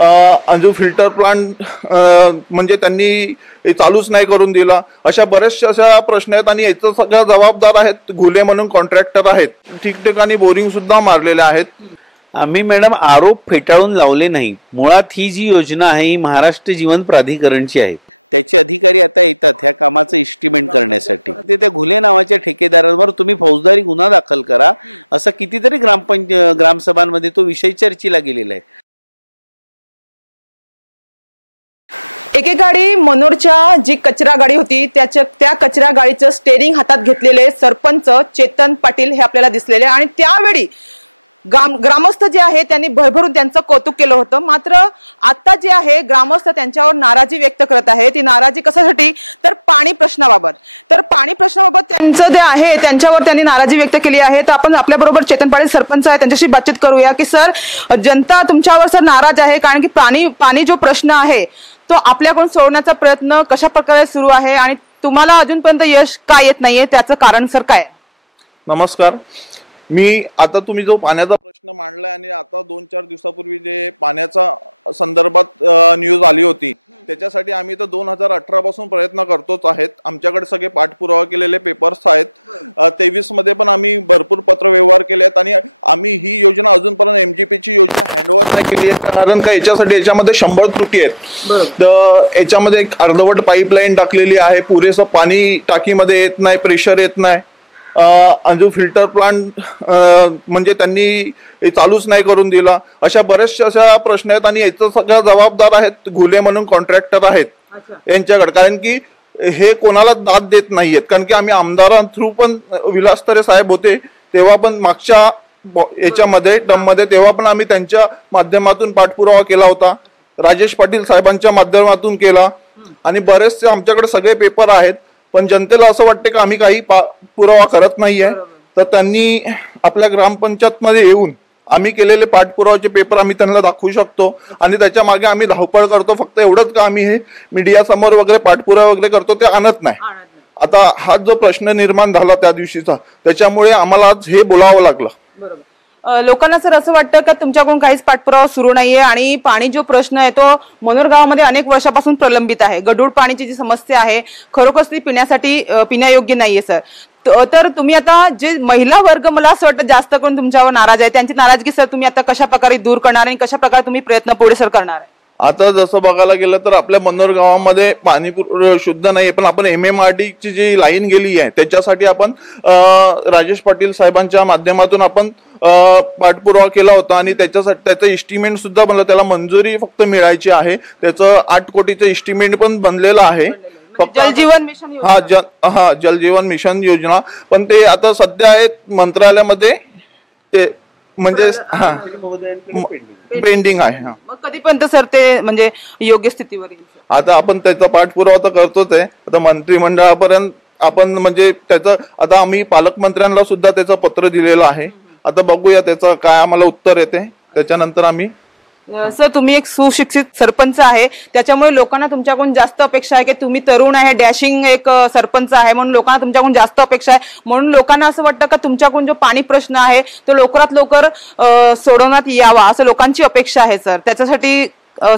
जो filter plant म्हणजे त्यांनी चालूच नाही करून दिला, अशा बऱ्याचशा अशा प्रश्न आहेत आणि याचा सगळा जबाबदार आहेत घुले म्हणून कॉन्ट्रॅक्टर आहेत. ठिकठिकाणी बोरिंग सुद्धा मारलेले आहेत. आम्ही मॅडम आरोप फेटाळून लावले नाही. मुळात ही जी योजना आहे ही महाराष्ट्र जीवन प्राधिकरणची आहे. त्याचे अधिकारी आता येतात ह्या कामाचं इस्टिमेट करण्यासाठी. ते त्या घुले नावाच्या ठेकेदारांवर तुम्ही फौजदारी गुन्हा दाखल करा असं कितीतरी ग्रामसभांमध्ये तो विषय चर्चेला गेलेला आहे. एकेकाळी मनोरच्या जी कचरा गाडी होती त्या कचरा गाडीचं स्टेरिंग हातात घेतलेले सरपंच चेतन पाटील हे आपल्याला दिसलेले आणि त्यावेळी ग्रामस्थ जे आहे त्यांनी भरभरून त्यांचं कौतुक केलं होतं. मात्र आता जे आहे ग्रामस्थ त्यांच्यावर नाराजी व्यक्त करत आहे. ती नाराजी कशासाठी तर पाणी प्रश्नाबाबत. त्यांचं जे आहे त्यांच्यावर त्यांनी नाराजी व्यक्त केली आहे. तर आपण आपल्या बरोबर चेतन पाटील सरपंच आहे त्यांच्याशी बातचीत करूया की सर, जनता तुमच्यावर सर नाराज आहे कारण की पाणी जो प्रश्न आहे तो आपल्याकडून सोडवण्याचा प्रयत्न कशा प्रकारे सुरू आहे आणि तुम्हाला अजूनपर्यंत यश का येत नाहीये त्याचं कारण सर काय? नमस्कार. मी आता तुम्ही जो पाण्याचा प्रश्न मांडलाय आणि आता 2-4 दिवसापूर्वी जे पाण्याचा संदर्भात न्यूज आली होती त्याच्यासाठी आम्ही तर 2018 पासून प्रयत्न करतोच आहेत. आमच्याकडे सगळे पाठपुरावा केलेले पेपर्स आहेत. 23 मध्ये पण आम्ही भरपूर पत्रव्यवहार केले आहेत आणि आम्ही ही योजना अजूनपर्यंत MGPची योजना हँडओव्हर नाही केली आहे. कारण का याच्यामध्ये 100 त्रुटी आहेत. तर याच्यामध्ये एक अर्धवट पाईपलाईन टाकलेली आहे, पुरेसं पाणी टाकीमध्ये येत नाही, प्रेशर येत नाही. जो फिल्टर प्लांट म्हणजे त्यांनी चालूच नाही करून दिला, अशा बऱ्याचशा अशा प्रश्न आहेत आणि याचा सगळा जबाबदार आहेत घुले म्हणून कॉन्ट्रॅक्टर आहेत यांच्याकडे. कारण की हे कोणाला दाद देत नाहीयेत. कारण की आम्ही आमदारां थ्रू पण विलास तरे साहेब होते तेव्हा पण मागच्या याच्यामध्ये टर्ममध्ये तेव्हा पण आम्ही त्यांच्या माध्यमातून पाठपुरावा केला होता, राजेश पाटील साहेबांच्या माध्यमातून केला आणि बरेचसे आमच्याकडे सगळे पेपर आहेत. पण जनतेला असं वाटते की आम्ही काही पुरावा करत नाहीये. तर त्यांनी आपल्या ग्रामपंचायत मध्ये येऊन आम्ही केलेले पाठपुरावाचे पेपर आम्ही त्यांना दाखवू शकतो आणि त्याच्या मागे आम्ही धावपळ करतो. फक्त एवढंच का आम्ही हे मीडिया समोर वगैरे पाठपुरावा वगैरे करतो ते आणत नाही. आता हा जो प्रश्न निर्माण झाला त्या दिवशीचा त्याच्यामुळे आम्हाला आज हे बोलावं लागलं. लोकांना सर असं वाटतं का तुमच्याकडून काहीच पाठपुरावा सुरू नाहीये आणि पाणी जो प्रश्न आहे तो मनोर गावामध्ये अनेक वर्षापासून प्रलंबित आहे. गढूळ पाण्याची जी समस्या आहे खरोखर ती पिण्यायोग्य नाहीये सर. तर तुम्ही आता जे महिला वर्ग मला असं वाटतं जास्त करून तुमच्यावर नाराज आहे, त्यांची नाराजगी सर तुम्ही आता कशा प्रकारे दूर करणार आणि कशा प्रकारे तुम्ही प्रयत्न पुढे सर करणार आहे? आता जसं बघायला गेलं तर आपल्या मनोर गावामध्ये पाणी शुद्ध नाहीये. पण आपण MMRD ची जी लाईन गेली आहे त्याच्यासाठी आपण राजेश पाटील साहेबांच्या माध्यमातून आपण पाठपुरावा केला होता आणि त्याच्यासाठी त्याचं इस्टिमेट सुद्धा बनलं. त्याला मंजुरी फक्त मिळायची आहे. त्याचं 8 कोटीचं इस्टिमेट पण बनलेलं आहे. जलजीवन मिशन जलजीवन मिशन योजना. पण ते आता सध्या मंत्रालयामध्ये ते म्हणजे पेंडिंग आहे. मग कधीपर्यंत सर ते म्हणजे योग्य स्थितीवर येईल? आता आपण त्याचा पाठपुरावा तर करतोच आहे. आता मंत्रिमंडळापर्यंत आपण म्हणजे त्याचं आता आम्ही पालकमंत्र्यांना सुद्धा त्याचं पत्र दिलेलं आहे. आता बघूया त्याचं काय आम्हाला उत्तर येते त्याच्यानंतर आम्ही. सर तुम्ही एक सुशिक्षित सरपंच आहे त्याच्यामुळे लोकांना तुमच्याकडून जास्त अपेक्षा आहे की तुम्ही तरुण आहे, डॅशिंग एक सरपंच आहे म्हणून लोकांना तुमच्याकडून जास्त अपेक्षा आहे. म्हणून लोकांना असं वाटतं का तुमच्याकडून जो पाणी प्रश्न आहे तो लवकरात लवकर सोडवण्यात यावा असं लोकांची अपेक्षा आहे सर. त्याच्यासाठी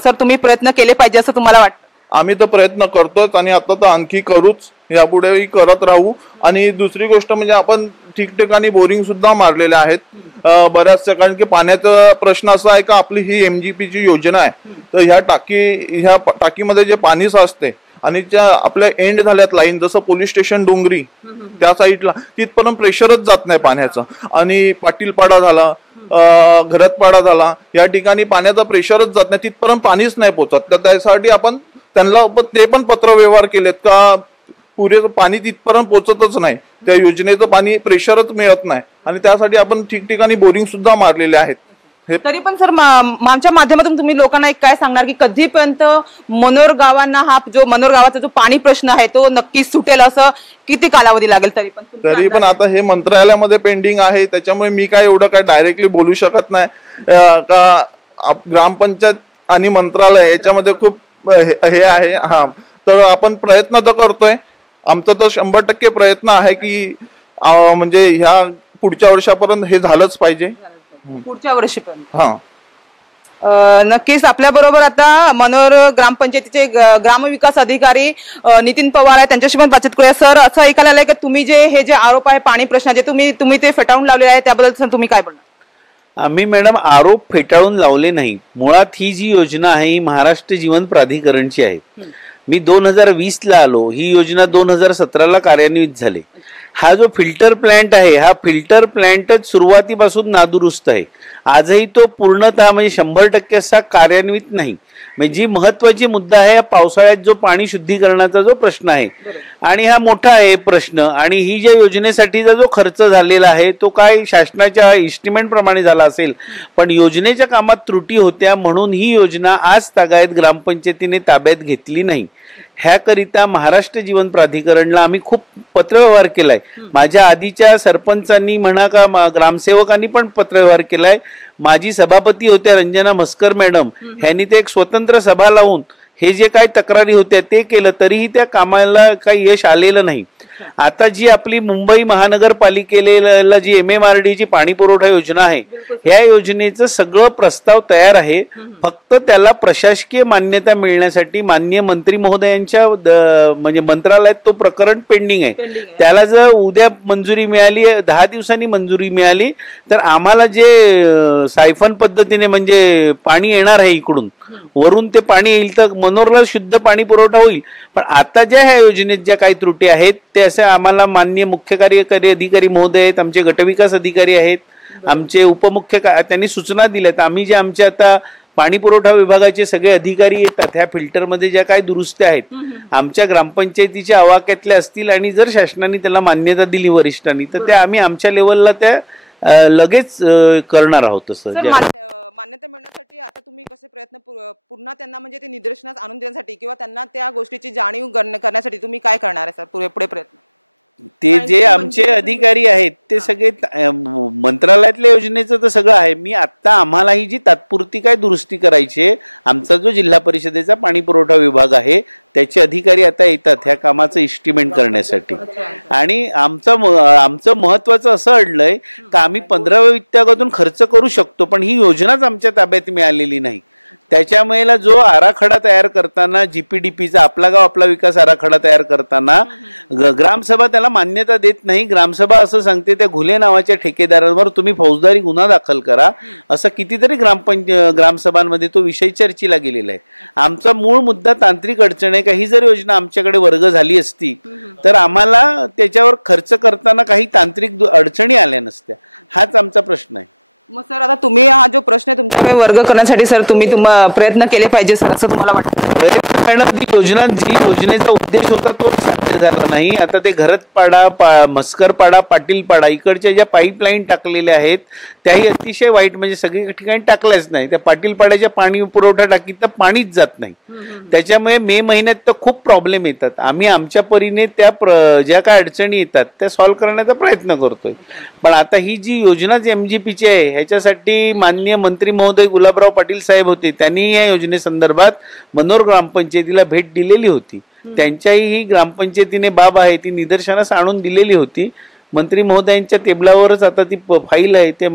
सर तुम्ही प्रयत्न केले पाहिजे असं तुम्हाला वाटतं? आम्ही तर प्रयत्न करतोच आणि आता तर आणखी करूच, यापुढेही करत राहू. आणि दुसरी गोष्ट म्हणजे आपण ठिकठिकाणी बोरिंग सुद्धा मारलेले आहेत बऱ्याचशा. कारण की पाण्याचा प्रश्न असा आहे का आपली ही MGPची योजना आहे तर ह्या टाकीमध्ये जे पाणी साचते आणि ज्या आपल्या एंड झाल्यात लाईन जसं पोलीस स्टेशन डोंगरी त्या साईडला तिथपर्यंत प्रेशरच जात नाही पाण्याचं. आणि पाटीलपाडा झाला, घरतपाडा झाला, या ठिकाणी पाण्याचा प्रेशरच जात नाही, तिथपर्यंत पाणीच नाही पोहोचत. तर त्यासाठी आपण त्यांना ते पण पत्रव्यवहार केलेत का पुरेसं पाणी तिथपर्यंत पोहोचतच नाही, त्या योजनेचं पाणी प्रेशरच मिळत नाही आणि त्यासाठी आपण ठिकठिकाणी बोरिंग सुद्धा मारलेले आहेत. तरी पण सर आमच्या माध्यमातून तुम्ही लोकांना एक काय सांगणार की कधीपर्यंत मनोर गावांना मनोर गावाचा जो पाणी प्रश्न आहे तो नक्कीच सुटेल, असं किती कालावधी लागेल? तरी पण आता हे मंत्रालयामध्ये पेंडिंग आहे त्याच्यामुळे मी काय एवढं काय डायरेक्टली बोलू शकत नाही. का ग्रामपंचायत आणि मंत्रालय याच्यामध्ये खूप हे आहे. हा तर आपण प्रयत्न तर करतोय, आमचा तर 100% प्रयत्न आहे की म्हणजे ह्या पुढच्या वर्षापर्यंत हे झालंच पाहिजे. पुढच्या वर्षीपर्यंत. हा नक्कीच आपल्या बरोबर आता मनोर ग्रामपंचायतीचे ग्रामविकास अधिकारी नितीन पवार आहे, त्यांच्याशी पण बातचीत करूया. सर, असं ऐकायला आलंय की तुम्ही हे जे आरोप आहे पाणी प्रश्नाचे तुम्ही ते फेटाळून लावलेले आहे, त्याबद्दल तुम्ही काय बोलणार? आम्ही मॅडम आरोप फेटाळून लावले नाही. मुळात ही जी योजना आहे ही महाराष्ट्र जीवन प्राधिकरणची आहे. मी 2020ला आलो, ही योजना 2017ला कार्यान्वित झाली. हा जो फिल्टर प्लांट आहे हा फिल्टर प्लांटच सुरुवातीपासून नादुरुस्त आहे. आजही तो पूर्णतः म्हणजे 100% असा कार्यान्वित नाही. म्हणजे जी महत्वाची मुद्दा आहे, या पावसाळ्यात जो पाणी शुद्धीकरणाचा जो प्रश्न आहे आणि हा मोठा आहे प्रश्न, आणि ही ज्या योजनेसाठीचा जो खर्च झालेला आहे तो काय शासनाच्या इस्टिमेट प्रमाणे झाला असेल, पण योजनेच्या कामात त्रुटी होत्या म्हणून ही योजना आज तागायत ग्रामपंचायतीने ताब्यात घेतली नाही. ह्याकरिता महाराष्ट्र जीवन प्राधिकरणला आम्ही खूप पत्रव्यवहार केलाय. माझ्या आधीच्या सरपंचांनी म्हणा का ग्रामसेवकांनी पण पत्रव्यवहार केलाय. माजी सभापती होत्या रंजना म्हस्कर मॅडम, ह्यांनी ते एक स्वतंत्र सभा लावून हे जे काही तक्रारी होत्या ते केलं, तरीही त्या कामाला काही यश आलेलं नाही. आता जी आपली मुंबई महानगरपालिकेला जी MMRD ची पाणी पुरवठा योजना आहे, ह्या योजनेचं सगळं प्रस्ताव तयार आहे. फक्त त्याला प्रशासकीय मान्यता मिळण्यासाठी माननीय मंत्री महोदयांच्या म्हणजे मंत्रालयात तो प्रकरण पेंडिंग आहे. त्याला जर उद्या मंजुरी मिळाली, 10 दिवसांनी मंजुरी मिळाली, तर आम्हाला जे सायफन पद्धतीने म्हणजे पाणी येणार आहे इकडून वरून ते पाणी येईल, तर मनोरला शुद्ध पाणी पुरवठा होईल. पण आता ज्या ह्या योजनेत ज्या काही त्रुटी आहेत ते असे आम्हाला माननीय मुख्य कार्यकारी अधिकारी महोदय आहेत, आमचे गटविकास अधिकारी आहेत, आमचे उपमुख्य त्यांनी सूचना दिल्यात. आम्ही जे आमचे आता पाणी पुरवठा विभागाचे सगळे अधिकारी येतात, ह्या फिल्टरमध्ये ज्या काही दुरुस्त्या आहेत आमच्या ग्रामपंचायतीच्या आवाक्यातल्या असतील आणि जर शासनाने त्याला मान्यता दिली वरिष्ठांनी, तर त्या आम्ही आमच्या लेवलला त्या लगेच करणार आहोत. मान्यता मिळण्यासाठी आता तुम्ही कसे प्रयत्न पुन्हा त्यांना म्हणजे ते निदर्शनास आणून देण्यासाठी किंवा त्यांना त्या गोष्टीची जाणीव करण्यासाठी तुम्ही काय करणार आहे सर पुढे प्रयत्न? ते जे आमचे अधिकारी आहेत ते सगळे मंत्रालयातल्या योजनेचं तर सगळं आहे. मी आता आम्हाला ही जी तात्पुरती काय दुरुस्ती करायची आहे, आमचा जो जिल्हा परिषदेचा पाणी पुरवठा विभाग आहे त्याचे अधिकारी आता येतात ह्या कामाचं इस्टिमेट करण्यासाठी. आणि आमचं महत्वाचं असं अडलंय की आम्ही 15व्या वित्त आयोगातून खर्च करू शकतो, पण ही योजनाच आमच्या ताब्यात मिळालेली नाही. त्याच्यामुळे जो आराखडा तयार करताना GPDPचा आपला गाव आपला विकास आराखडा तयार करताना ग्रामसभा त्याला मान्यता देत नाही. ग्रामसभा असं सांगते त्या घुले नावाच्या ठेकेदारांवर तुम्ही फौजदारी गुन्हा दाखल करा, असं कितीतरी ग्रामसभांमध्ये तो विषय चर्चेला गेलेला आहे. आमचा मूळ मुद्दा तांत्रिक अडचण आहे. काही जर योजना आमच्याकडे वर्ग झाली असती तर आम्हाला त्याच्यावर खर्च करताना काही तांत्रिक अडचणी आल्या नसत्या. हाच आमचा प्रश्न आहे. मग सर आता तुम्ही हा जो प्रश्न आहे तुमच्याकडे वर्ग करण्यासाठी सर तुम्ही प्रयत्न केले पाहिजे सर, असं तुम्हाला वाटतं? मॅडम, जी योजनेचा उद्देश होता तो साध्य झाला नाही. आता ते घरतपाडा, मस्करपाडा, पाटीलपाडा इकडच्या ज्या पाईपलाईन टाकलेल्या आहेत त्याही अतिशय वाईट, म्हणजे सगळी ठिकाणी टाकल्याच नाही. त्या पाटीलपाड्याच्या पाणी पुरवठा टाकीत तर पाणीच जात नाही. त्याच्यामुळे मे महिन्यात तर खूप प्रॉब्लेम येतात. आम्ही आमच्या परीने त्या ज्या काय अडचणी येतात त्या सॉल्व्ह करण्याचा प्रयत्न करतोय. पण आता ही जी योजना MGPची आहे ह्याच्यासाठी माननीय मंत्री महोदय गुलाबराव पाटील साहेब होते, त्यांनी या योजनेसंदर्भात मनोर ग्रामपंचायतीला भेट दिलेली होती. त्यांच्याही ही ग्रामपंचायतीने बाब आहे ती निदर्शनास आणून दिलेली होती. मंत्री महोदयांच्या टेबलावरच आता ती फाईल आहे. ते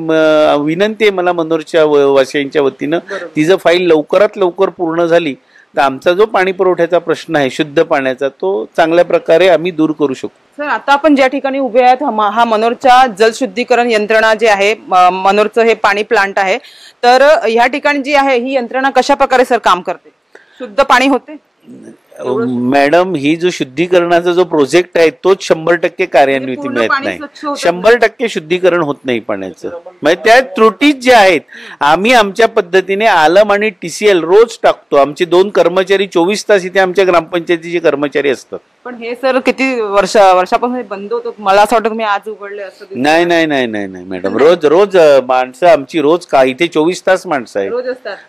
विनंती आहे मला मनोरच्या वासियांच्या वतीनं, तिचं फाईल लवकरात लवकर पूर्ण झाली तर आमचा जो पाणी पुरवठ्याचा प्रश्न आहे शुद्ध पाण्याचा तो चांगल्या प्रकारे आम्ही दूर करू शकतो. सर, आता आपण ज्या ठिकाणी उभे आहेत हा मनोरच्या जलशुद्धीकरण यंत्रणा जे आहे, मनोरचं हे पाणी प्लांट आहे, तर ह्या ठिकाणी जी आहे ही यंत्रणा कशा प्रकारे सर काम करते? शुद्ध पाणी होते? मॅडम, ही जो शुद्धीकरणाचा जो प्रोजेक्ट आहे तोच 100% कार्यान्विती मिळत नाही. 100% शुद्धीकरण होत नाही पाण्याचं. म्हणजे त्या त्रुटीच ज्या आहेत आम्ही आमच्या पद्धतीने आलम आणि TCL रोज टाकतो. आमचे 2 कर्मचारी 24 तास इथे आमच्या ग्रामपंचायतीचे कर्मचारी असतात. पण हे सर किती वर्षापासून बंद होतं? मला असं वाटतं तुम्ही आज उघडले असं. नाही नाही नाही नाही नाही मॅडम, रोज माणसं आमची रोज का इथे 24 तास माणसं आहेत.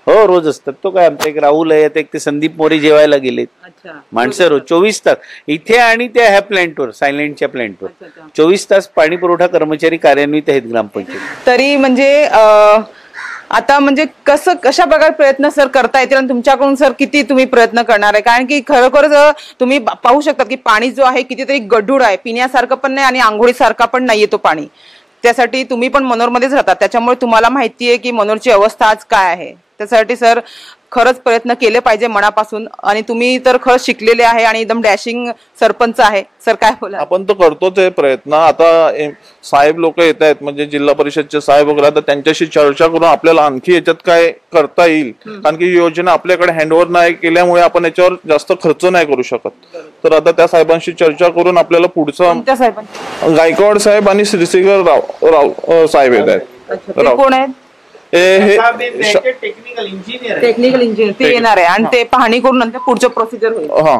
हो, रोज असतात. तो काय आमचा एक राहुल आहे, एक ते संदीप मोरे जेवायला गेलेत. माणसं रोज 24 तास इथे आणि त्या ह्या प्लांटवर, सायलेंटच्या प्लांटवर 24 तास पाणी पुरवठा कर्मचारी कार्यान्वित आहेत ग्रामपंचायत. तरी म्हणजे आता म्हणजे कशा प्रकारे प्रयत्न सर करता येतील आणि तुमच्याकडून सर किती तुम्ही प्रयत्न करणार आहे? कारण की खरोखरच तुम्ही पाहू शकता की पाणी जो आहे कितीतरी गढूळ आहे, पिण्यासारखं पण नाही आणि आंघोळीसारखा पण नाहीये तो पाणी. त्यासाठी तुम्ही पण मनोरमध्येच राहतात, त्याच्यामुळे तुम्हाला माहिती आहे की मनोरची अवस्था आज काय आहे. त्यासाठी सर खरंच प्रयत्न केले पाहिजे मनापासून. आणि तुम्ही तर खरंच शिकलेले आहे आणि एकदम डॅशिंग सरपंच आहे सर, काय बोला? आपण तर करतोच आहे प्रयत्न. आता साहेब लोक येत आहेत म्हणजे जिल्हा परिषदचे साहेब वगैरे, तर त्यांच्याशी चर्चा करून आपल्याला आणखी याच्यात काय करता येईल, कारण की योजना आपल्याकडे हँडओव्हर नाही केल्यामुळे आपण याच्यावर जास्त खर्च नाही करू शकत. तर आता त्या साहेबांशी चर्चा करून आपल्याला पुढचं गायकवाड साहेब आणि श्रीशेखर राव साहेब येत आहेत. कोण आहेत? टेक्निकल इंजिनियर ते येणार आहे आणि ते पाहणी करून नंतर पुढचं प्रोसिजर होईल. हा